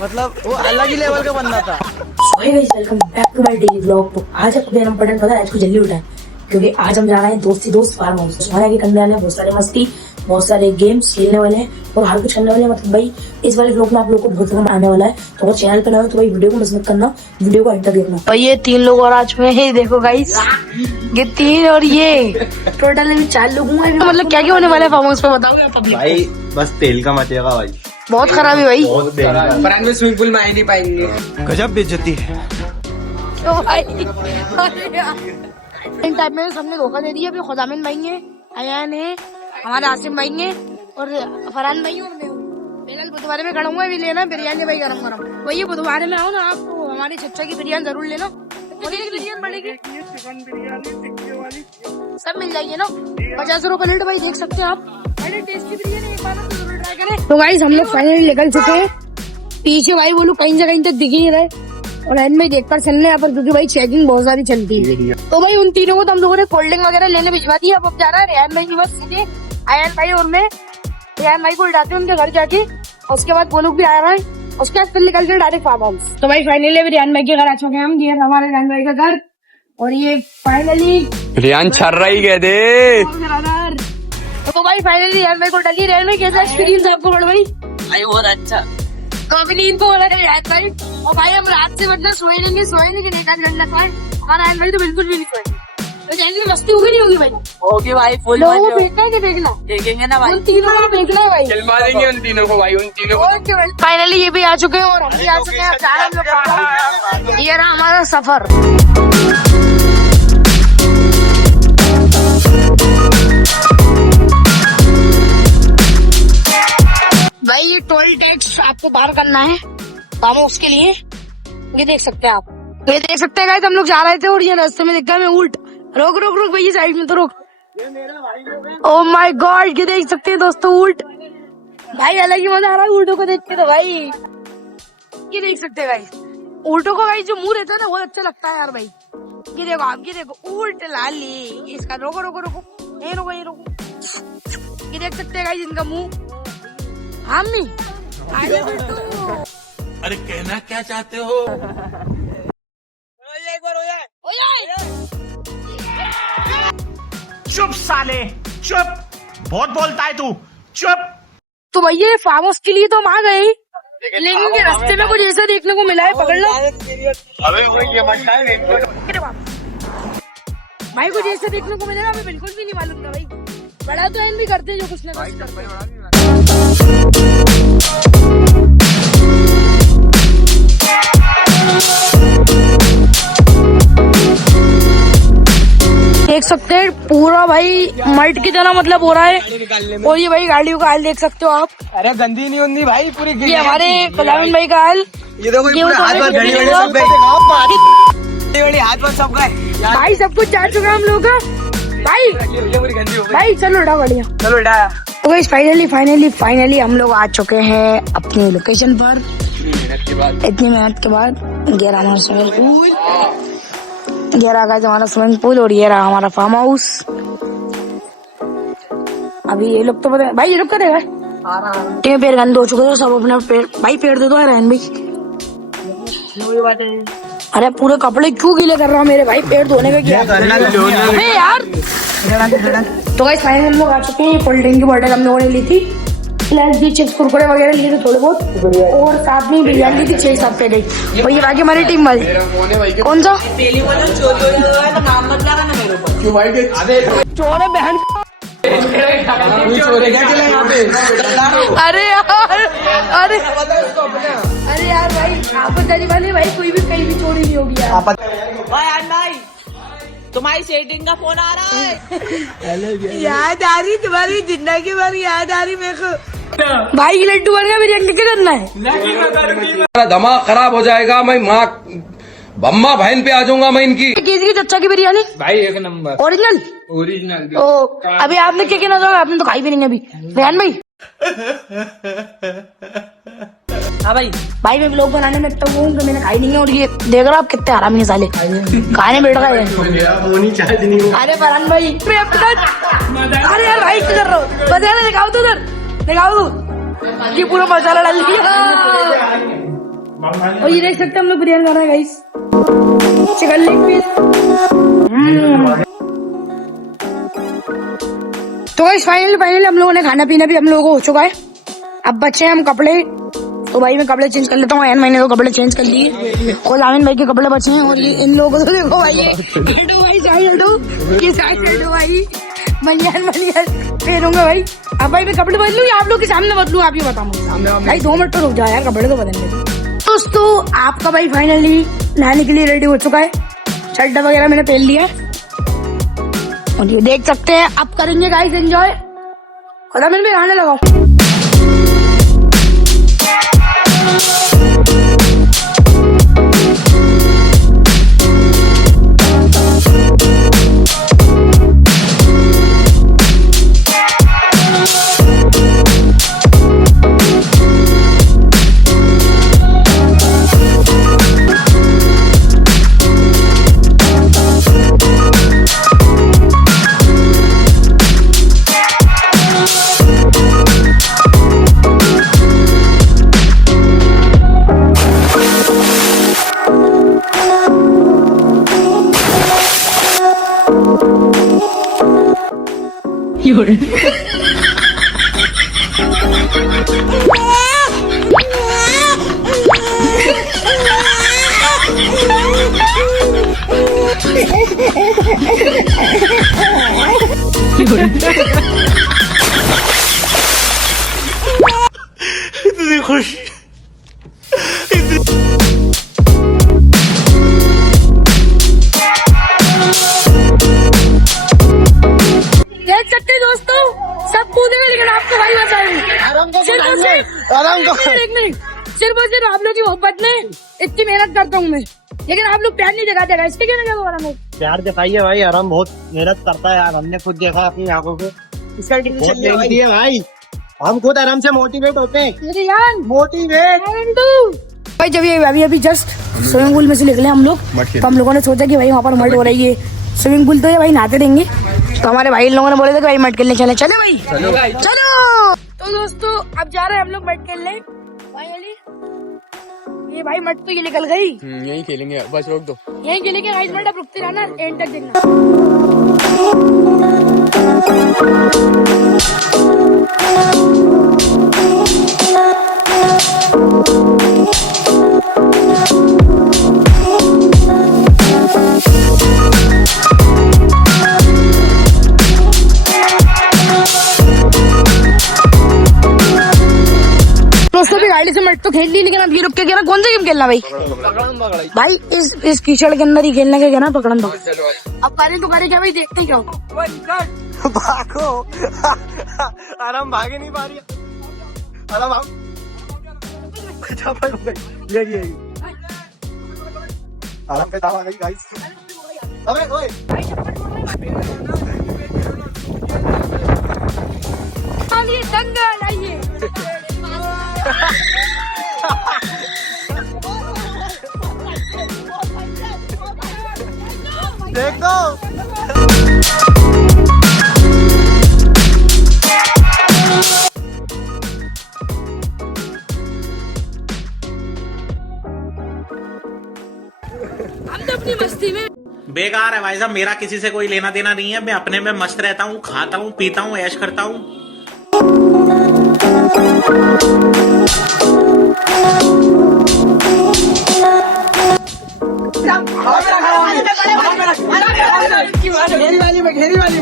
मतलब वो अलग ही लेवल का बंदा था। Hi guys, welcome back to my daily blog. तो आज अपने हम पटन पता है आज को जल्दी उठा है क्योंकि आज हम जा रहे हैं दोस्त फार्म हाउस। हमारे आगे करने वाले हैं बहुत सारे मस्ती, बहुत सारे गेम्स खेलने वाले हैं और हर कुछ करने वाले हैं। मतलब भाई इस वाले ब्लॉग में आप लोगों को बहुत ज्यादा आने वाला है। तो अगर चैनल पर नए हो तो भाई वीडियो को मिस मत करना, वीडियो को अंत तक देखना। और ये 3 लोग और आ चुके हैं, देखो गाइस, ये 3 और ये टोटल अभी 4 लोग हुए। मतलब क्या क्या होने वाला है फार्म हाउस पे बताओ पब्लिक भाई बस तेल का मचेगा भाई, बहुत खराब है भाई। फरहान में स्विमिंग पूल में आ ही नहीं पाएंगे। गजब बेइज्जती है। तो भाई इन टाइप में सबने धोखा दे दिया। अभी खुदामिन भाई है, अयान है, हमारे आसिम भाई है और फरहान भाई और मैं हूँ। फिलहाल बुधवार में खड़ा हुआ है, लेना बिरयानी भाई गरम गरम। वही बुधवार में आओ ना आप, तो हमारी चचा की बिरयानी जरूर लेना। बिरयानी पड़ेगी, सब मिल जाएगी ना, 50 रुपए प्लेट। भाई देख सकते हैं आप, बड़ी टेस्टी बिरयानी, एक बार तो जरूर ट्राई करें। तो गाइस हम लोग फाइनली निकल चुके हैं। पीछे भाई वो लोग कहीं जगह तक दिख ही नहीं रहे और एंड में देखकर चलने यहाँ पर, क्योंकि भाई चेकिंग बहुत सारी चलती है। तो भाई उन तीनों को तो हम लोगों ने कोल्ड ड्रिंक वगैरह लेने भिजवा दिया। अब जा रहा है रेहान भाई के बस सीधे, अयान भाई और मैं रेहान भाई को उठाते हैं उनके घर जाके, उसके बाद वो लोग भी आ रहा है, उसके बाद फिर निकल के डायरेक्ट फार्म हाउस। तो भाई फाइनली अभी रेहान भाई के घर आ चुके हैं हम। ये हमारे रेहान भाई का घर और ये फाइनली रियान छर रही गए दे। तो भाई फाइनली रेहान भाई को डालिए। रेहान भाई कैसा एक्सपीरियंस है आपको? बड़ा भाई बहुत अच्छा। काफी नींद को हो रहा है रेहान भाई। और भाई हम रात से मतलब सोए नहीं कि एक आध घंटा सोए, हमारा रेहान भाई तो बिल्कुल भी नहीं सोए। तो जैसे मस्ती होगी नहीं होगी भाई? ओके भाई, फुल लोगों को देखना है कि देखना? देखेंगे ना भाई, उन तीनों को देखना है भाई, खिलवा देंगे उन तीनों को भाई, उन तीनों को। फाइनली ये भी आ चुके हैं और हम भी आ चुके हैं। अब जा रहे हैं हम लोग। ये रहा हमारा सफर। भाई ये टोल टैक्स आपको बाहर करना है फार्म हाउस के लिए। ये देख सकते हैं आप, ये देख सकते हैं गाइस, हम लोग जा रहे थे और ये रास्ते में दिखा मैं उल्ट। रोक रोक रोक भैया, साइड में तो रोक। ओ माय गॉड, ये देख सकते हैं दोस्तों उल्ट। भाई अलग ही मजा आ रहा है उल्टों को देख के। तो भाई ये देख सकते हैं गाइस, उल्टों को भाई जो मुंह रहता है ना बहुत अच्छा लगता है यार भाई। ये देखो आप, ये देखो उल्ट लाली इसका। रोको रोको रोको, ये रोको ये रोको। ये देख सकते हैं गाइस इनका मुंह। हम नहीं अरे कहना क्या चाहते हो? चुप साले चुप, बहुत बोलता है तू, चुप। तो भैया फार्म हाउस के लिए तो हम आ गए, लेकिन ये रास्ते में कुछ ऐसा देखने को मिला है, पकड़ लो। भाई कुछ ऐसा देखने को मिलेगा, हमें बिल्कुल भी नहीं मालूम था भाई। बड़ा तो एन भी करते जो कुछ ना कुछ। देख सकते हैं पूरा भाई मल्ट की तरह मतलब हो रहा है। और ये भाई गाड़ियों का हाल देख सकते हो आप। अरे गंदी नहीं होती भाई, पूरी ये हमारे कलामिन भाई का हाल। ये देखो हाथ पर सब गए भाई, सब कुछ जा चुका है हम लोग का भाई। भाई चलो उठा बढ़िया, चलो उठाया। तो गाइस फाइनली हम लोग आ चुके हैं अपनी लोकेशन पर। इतनी मेहनत के बाद ये रहा हमारा स्विमिंग पूल, ये रहा गाइस हमारा स्विमिंग पूल और ये रहा हमारा फार्म हाउस। अभी ये लोग तो पता भाई, ये लोग करेगा पेड़ गंदे हो चुके थे सब अपने पेड़। भाई पेड़ दे दो रहन भाई। अरे पूरे कपड़े क्यों गीले कर रहा हूँ मेरे भाई, पेड़ धोने का क्या यार। तो गाइस फाइनली हम लोग आ चुके हैं। कोल्ड ड्रिंक की बोतल हम लोगों ने ली थी, भी चिप्स कुरकुरे वगैरह लिए थे थोड़े बहुत, और साथ में बिरयानी ली थी 6 सात प्लेट। और ये बाकी हमारी टीम वाली कौन सा चोर है बहन। अरे यार भाई आप वाले भाई, कोई भी कहीं भी चोरी नहीं होगी यार। भाई तुम्हारी सेटिंग का फोन आ रहा है। याद आ रही तुम्हारी जिंदगी भर, याद आ रही मेरे को। भाई लड्डू बन गया, बिरयानी क्या करना है? दिमाग खराब हो जाएगा, मैं माँ बम्मा बहन पे आ जाऊंगा मैं इनकी। किसी की चचा की बिरयानी भाई एक नंबर ओरिजिनल। ओ अभी आपने क्या कहना था? आपने तो खाई भी नहीं अभी रेहान भाई। हाँ भाई, भाई मैं व्लॉग बनाने में तो हूँ कि मैंने खाई नहीं है। और ये देख रहा आप कितने आराम साले खाने बैठ गए। अरे फरहान भाई, अरे यार भाई क्या कर रहा हूँ? बताया दिखाओ तो उधर, दिखाओ ये पूरा मसाला डाल दिया। और ये देख सकते हैं हम लोग बिरयानी खा रहे हैं गाइस, चिकन लेग पीस। तो गाइस फाइनली हम लोगों ने खाना पीना भी हम लोगों को हो चुका है। अब बच्चे हम कपड़े, तो भाई मैं कपड़े चेंज कर लेता हूँ। मैंने तो कपड़े चेंज कर लिए और आमिन भाई के कपड़े बचे हैं। और ये इन लोगों को तो देखो भाई, ये हटो भाई, साइड हटो, ये साइड हटो भाई, बनियान पहनूंगा भाई। अब भाई मैं कपड़े बदलूं या आप लोग के सामने बदलूं, आप ये बताओ भाई। 2 मिनट तो रुक जाओ यार, कपड़े तो बदलने दो। दोस्तों आपका भाई फाइनली नहाने के लिए रेडी हो चुका है, शर्ट वगैरह मैंने पहन लिया है और ये देख सकते हैं। अब करेंगे गाइस एंजॉय। खुदा मैंने भी नहाने लगाओ। इतनी खुशी, देख सकते हैं दोस्तों, सब कूदेंगे लेकिन आपको भाई बताऊंगी सिर्फ और सिर्फ आप लोग की मोहब्बत में इतनी मेहनत करता हूँ मैं, लेकिन आप लोग प्यार नहीं दिखाते। इसके क्यों नहीं बोला? प्यार दिखाइए भाई, आराम बहुत मेहनत करता है यार, हमने खुद देखा अपनी आंखों से। इसका बहुत मेहनती है भाई, हम खुद आराम से मोटिवेट होते हैं। मोटिवेट भाई जब ये अभी जस्ट स्विमिंग पूल में से निकले हम लोग, तो हम लोगों ने सोचा कि भाई वहाँ पर मट हो रही है, स्विमिंग पूल तो है भाई, नहाते रहेंगे। तो हमारे भाई लोगों ने बोले थे कि भाई मट खेलने चले भाई, चलो। तो दोस्तों अब जा रहे हैं हम लोग मट खेलने फाइनली। ये भाई मट तो ये निकल गई, यही खेलेंगे, बस रोक दो। यही खेलेंगे गाइस, मट अब रुकते रहना, एंड तक देखना। दोस्तों भी गाड़ी से मट तो खेल ली, लेकिन अब ये रुक के कहना कौन सा गेम खेलना भाई? भाई इस कीचड़ के अंदर ही खेलने का कहना, पकड़न दो। अब पहले तो करे क्या भाई, देखते क्या भागो। आराम भागे नहीं पा रही, आराम आराम पे दाव आ गई गाइस। अबे ओए आइए दंगल आइए। देखो हम तो अपनी मस्ती में बेकार है भाई साहब, मेरा किसी से कोई लेना देना नहीं है। मैं अपने में मस्त रहता हूँ, खाता हूँ, पीता हूँ, ऐश करता हूँ। घेरी वाली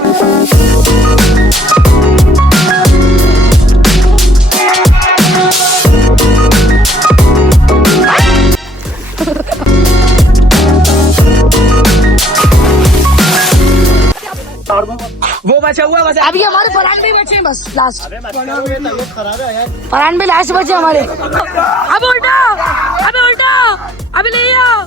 वो बचा हुआ बस। अभी हमारे फरहान भी बचे हैं बस लास्ट। खराब है यार, फरहान भी लास्ट बचे हमारे। अब उल्टा, अब उल्टा, अब ले आओ।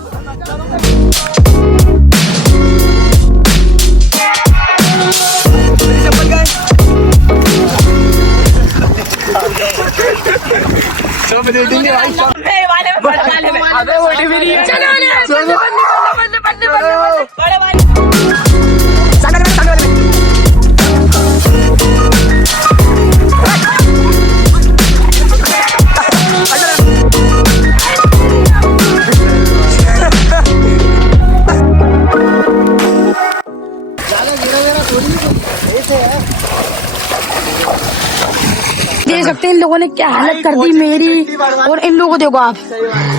देख सकते हैं इन लोगों ने क्या हालत कर दी मेरी और इन लोगों को। देखो आप,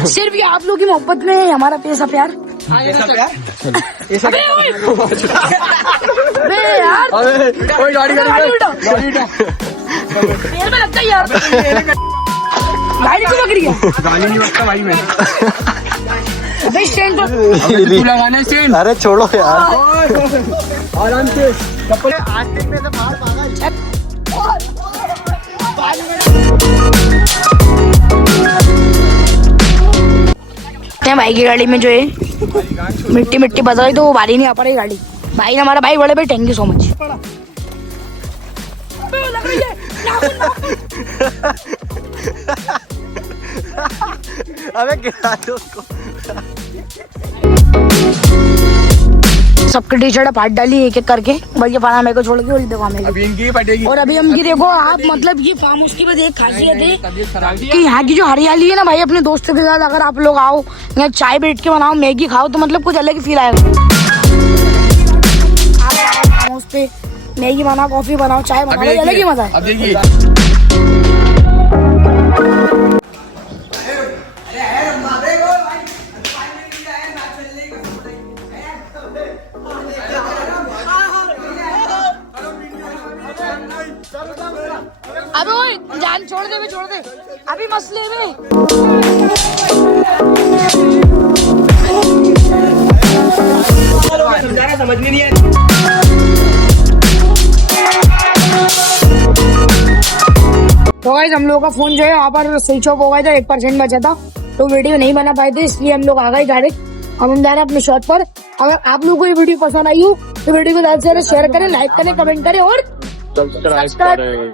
सिर्फ ये आप लोगों की मोहब्बत में है हमारा पैसा प्यार। अबे ओए! अबे यार, कोई गाड़ी उल्टा। पैर में लगता है यार। गाड़ी क्यों लग रही है? गाड़ी नहीं लगता भाई मैं। अबे स्टैंड पर तू लगाना है स्टैंड। अरे छोड़ो यार, आराम से। चप्पल आज दिन में से बाहर भागा। भाई की गाड़ी में जो है मिट्टी मिट्टी बच रही तो वो भारी नहीं आ पा रही गाड़ी। भाई ने हमारा भाई बड़े भाई, थैंक यू सो मच। अबे गिरा दो उसको। सबके टी शर्ट फाड़ डाली एक एक करके, बल्कि फाना मेरे को छोड़ के, और देखो हमें। अभी इनकी फटेगी। और अभी हम की देखो आप, मतलब ये फार्म हाउस की बस एक खासियत है तबीयत खराब कि यहाँ की जो हरियाली है ना भाई, अपने दोस्तों के साथ अगर आप लोग आओ यहाँ चाय बैठ के बनाओ, मैगी खाओ, तो मतलब कुछ अलग ही फील आएगा। आप आओ फार्म हाउस पे, मैगी बनाओ, कॉफी बनाओ, चाय बनाओ, ये अलग ही मजा है। अब देखिए अबे ओए जान छोड़ दे, छोड़ दे, अभी मसले में। समझ में नहीं आया। तो गाइस हम लोगों का फोन जो है वहाँ पर स्विच ऑफ हो गया था, 1% बचा था, तो वीडियो नहीं बना पाए थे, इसलिए हम लोग आ गए डायरेक्ट। हम जा रहे हैं अपने शॉट पर। अगर आप लोगों को ये वीडियो पसंद आई हो तो वीडियो को ज्यादा से ज्यादा शेयर करें, लाइक करें, कमेंट करें और सब्सक्राइब करें।